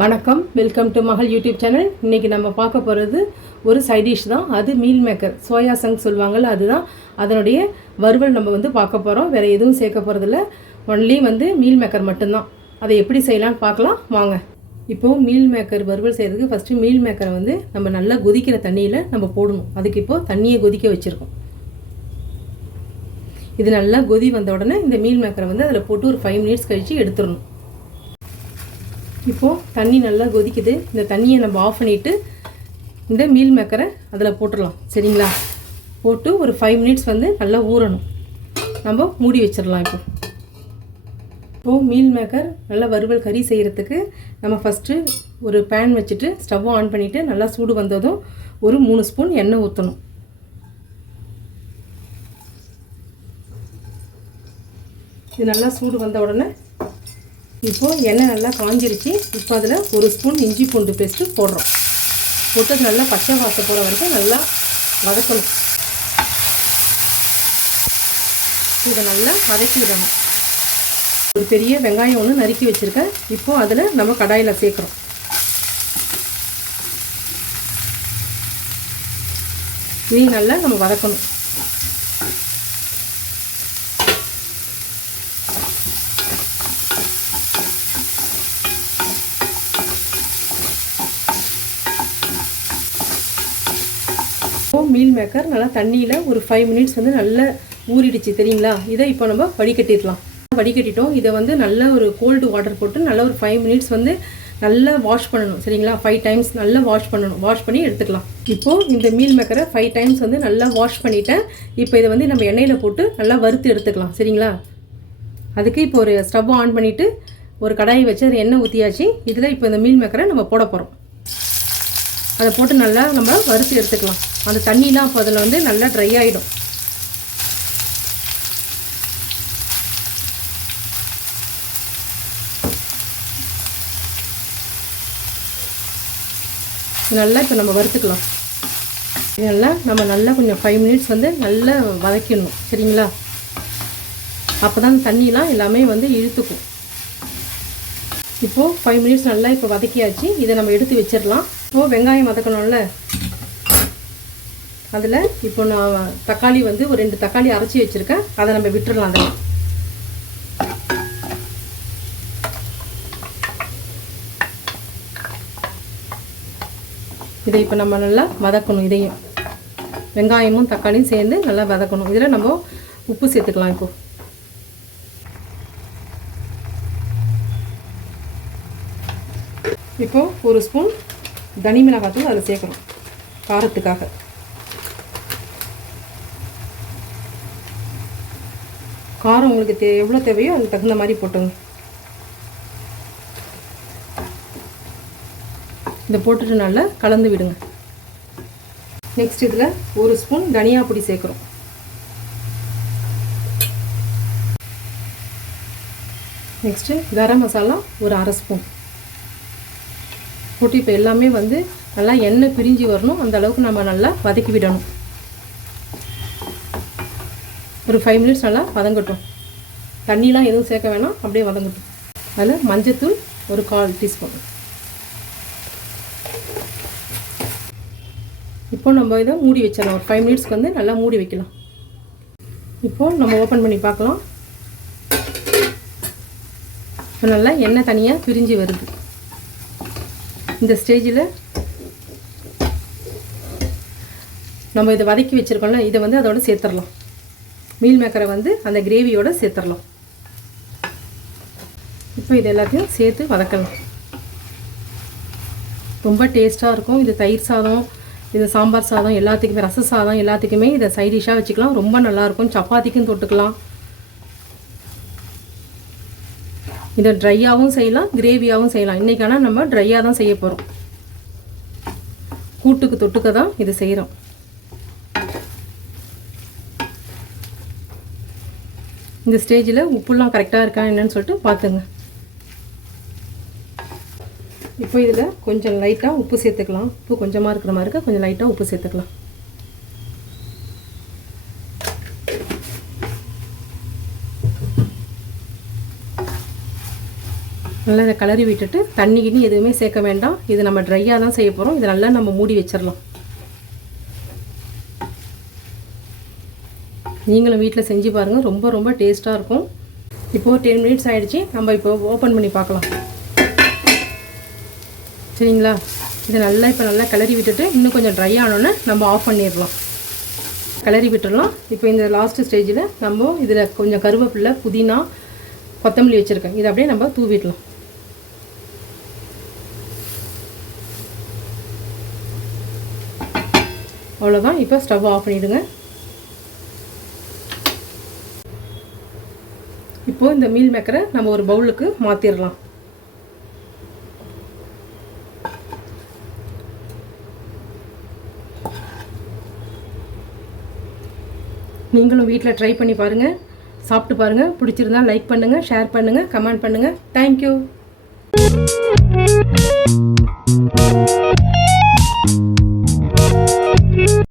வணக்கம், welcome to மகள் YouTube channel. இன்றைக்கி நம்ம பார்க்க போகிறது ஒரு சைட் டிஷ் தான். அது மீல் மேக்கர், சோயா சங்க் சொல்லுவாங்கள்ல, அதுதான். அதனுடைய வறுவல் நம்ம பார்க்க போகிறோம். வேறு எதுவும் சேர்க்க போகிறதில்ல, ஒன்லி மீல் மேக்கர் மட்டும்தான். அதை எப்படி செய்யலான்னு பார்க்கலாம் வாங்க. இப்போது மீல் மேக்கர் வறுவல் செய்கிறதுக்கு ஃபஸ்ட்டு மீல் மேக்கரை நம்ம நல்லா கொதிக்கிற தண்ணியில் நம்ம போடணும். அதுக்கு இப்போது தண்ணியை கொதிக்க வச்சுருக்கோம். இது நல்லா கொதி வந்த உடனே இந்த மீல் மேக்கரை அதில் போட்டு ஒரு 5 மினிட்ஸ் கழித்து எடுத்துடணும். இப்போது தண்ணி நல்லா கொதிக்குது. இந்த தண்ணியை நம்ம ஆஃப் பண்ணிவிட்டு இந்த மீல் மேக்கரை அதில் போட்டுடலாம். சரிங்களா? போட்டு ஒரு 5 மினிட்ஸ் நல்லா ஊறணும். நம்ம மூடி வச்சிடலாம். இப்போது மீல் மேக்கர் நல்லா வறுவல் கறி செய்கிறதுக்கு நம்ம ஃபஸ்ட்டு ஒரு பேன் வச்சுட்டு ஸ்டவ்வை ஆன் பண்ணிவிட்டு நல்லா சூடு வந்ததும் ஒரு 3 ஸ்பூன் எண்ணெய் ஊற்றணும். இது நல்லா சூடு வந்த உடனே இப்போது எண்ணெய் நல்லா காஞ்சிருச்சு. இப்போ அதில் 1 ஸ்பூன் இஞ்சி பூண்டு பேஸ்ட்டு போடுறோம். போட்டு நல்லா பச்சை வாசம் போகிற வரைக்கும் நல்லா வதக்கணும். இதை நல்லா வதக்கி விடணும். ஒரு பெரிய வெங்காயம் ஒன்று நறுக்கி வச்சுருக்கேன். இப்போது அதில் நம்ம கடாயில் சேர்க்குறோம். இதையும் நல்லா நம்ம வதக்கணும். மீல் மேக்கர் நல்லா தண்ணியில் ஒரு 5 மினிட்ஸ் நல்லா ஊறிடுச்சு தெரியுங்களா? இதை இப்போ நம்ம வடிகட்டிடலாம். வடிகட்டிட்டோம். இதை நல்ல ஒரு கோல்டு வாட்டர் போட்டு நல்லா ஒரு 5 மினிட்ஸ் நல்லா வாஷ் பண்ணணும். சரிங்களா? 5 டைம்ஸ் நல்லா வாஷ் பண்ணணும். வாஷ் பண்ணி எடுத்துக்கலாம். இப்போது இந்த மீல் மேக்கரை 5 டைம்ஸ் நல்லா வாஷ் பண்ணிவிட்டேன். இப்போ இதை நம்ம எண்ணெயில் போட்டு நல்லா வறுத்து எடுத்துக்கலாம். சரிங்களா? அதுக்கு இப்போ ஒரு ஸ்டவ் ஆன் பண்ணிவிட்டு ஒரு கடாயை வச்சு அதில் எண்ணெய் ஊற்றியாச்சு. இதில் இப்போ இந்த மீல் மேக்கரை நம்ம போட போகிறோம். அதை போட்டு நல்லா நம்ம வறுத்து எடுத்துக்கலாம். அந்த தண்ணிலாம் அப்போ அதில் நல்லா ட்ரை ஆகிடும். நல்லா இப்போ நம்ம வறுத்துக்கலாம். இதெல்லாம் நம்ம நல்லா கொஞ்சம் 5 மினிட்ஸ் நல்லா வதக்கிடணும். சரிங்களா? அப்போ தான் தண்ணிலாம் எல்லாமே இழுத்துக்கும். இப்போது 5 மினிட்ஸ் நல்லா இப்போ வதக்கியாச்சு. இதை நம்ம எடுத்து வச்சிடலாம். இப்போது வெங்காயம் வதக்கணும்ல, அதில் இப்போ நான் தக்காளி ஒரு 2 தக்காளி அரைச்சி வச்சுருக்கேன். அதை நம்ம விட்டுடலாம். அதில் இதை இப்போ நம்ம நல்லா வதக்கணும். இதையும் வெங்காயமும் தக்காளியும் சேர்ந்து நல்லா வதக்கணும். இதில் நம்ம உப்பு சேர்த்துக்கலாம். இப்போது 1 ஸ்பூன் தனி மிளகாத்தூள் அதில் சேர்க்குறோம் காரத்துக்காக. காரம் உங்களுக்கு எவ்வளோ தேவையோ அதுக்கு தகுந்த மாதிரி போட்டுங்க. இதை போட்டுட்டு நல்லா கலந்து விடுங்க. நெக்ஸ்ட் இதில் 1 ஸ்பூன் தனியா பொடி சேர்க்குறோம். நெக்ஸ்ட்டு கரம் மசாலா ஒரு 1/2 ஸ்பூன் போட்டு இப்போ எல்லாமே நல்லா எண்ணெய் பிரிஞ்சு வரணும். அந்த அளவுக்கு நம்ம நல்லா வதக்கி விடணும். ஒரு 5 மினிட்ஸ் நல்லா வதங்கட்டும். தண்ணிலாம் எதுவும் சேர்க்க வேணாம், அப்படியே வதங்கட்டும். அதில் மஞ்சத்தூள் ஒரு 1/4 டீஸ்பூன். இப்போ நம்ம இதை மூடி வச்சிடலாம். ஒரு 5 மினிட்ஸ்க்கு நல்லா மூடி வைக்கலாம். இப்போது நம்ம ஓப்பன் பண்ணி பார்க்கலாம். இப்போ நல்லா எண்ணெய் தனியாக பிரிஞ்சு வருது. இந்த ஸ்டேஜில் நம்ம இதை வதக்கி வச்சுருக்கோம்ல, இதை அதோட சேர்த்துடலாம். மீல் மேக்கரை அந்த கிரேவியோடு சேர்த்துடலாம். இப்போ இது எல்லாத்தையும் சேர்த்து வதக்கலாம். ரொம்ப டேஸ்ட்டாக இருக்கும். இது தயிர் சாதம், இது சாம்பார் சாதம், எல்லாத்துக்குமே ரச சாதம் எல்லாத்துக்குமே இதை சைட் டிஷ்ஷாக வச்சுக்கலாம். ரொம்ப நல்லாயிருக்கும். சப்பாத்திக்கும் தொட்டுக்கலாம். இதை ட்ரையாகவும் செய்யலாம், கிரேவியாகவும் செய்யலாம். இன்றைக்கி ஆனால் நம்ம ட்ரையாக தான் செய்ய போகிறோம். கூட்டுக்கு தொட்டுக்க தான் இது செய்கிறோம். இந்த ஸ்டேஜில் உப்புலாம் கரெக்டாக இருக்கா என்னன்னு சொல்லிட்டு பார்த்துங்க. இப்போ இதில் கொஞ்சம் லைட்டாக உப்பு சேர்த்துக்கலாம். உப்பு கொஞ்சமாக இருக்கிற மாதிரி இருக்க, கொஞ்சம் லைட்டாக உப்பு சேர்த்துக்கலாம். நல்லா இதை கிளறி விட்டுட்டு தண்ணிக்கின்னு எதுவுமே சேர்க்க வேண்டாம். இது நம்ம ட்ரையாக தான் செய்ய போகிறோம். இதை நல்லா நம்ம மூடி வச்சிடலாம். நீங்களும் வீட்டில் செஞ்சு பாருங்கள், ரொம்ப ரொம்ப டேஸ்ட்டாக இருக்கும். இப்போது 10 மினிட்ஸ் ஆகிடுச்சி. நம்ம இப்போ ஓப்பன் பண்ணி பார்க்கலாம். சரிங்களா? இதை நல்லா இப்போ நல்லா கிளறி விட்டுட்டு இன்னும் கொஞ்சம் ட்ரை ஆனோன்னே நம்ம ஆஃப் பண்ணிடலாம். கிளறி விட்டுடலாம். இப்போ இந்த லாஸ்ட்டு ஸ்டேஜில் நம்ம இதில் கொஞ்சம் கருவேப்பிலை, புதினா, கொத்தமல்லி வச்சுருக்கேன். இதை அப்படியே நம்ம தூவிடலாம். அவ்வளோதான். இப்போ ஸ்டவ் ஆஃப் பண்ணிவிடுங்க. இப்போது இந்த மீல் மேக்கரை நம்ம ஒரு பவுலுக்கு மாற்றிடலாம். நீங்களும் வீட்டில் ட்ரை பண்ணி பாருங்கள், சாப்பிட்டு பாருங்கள். பிடிச்சிருந்தா லைக் பண்ணுங்கள், ஷேர் பண்ணுங்கள், கமெண்ட் பண்ணுங்கள். தேங்க்யூ.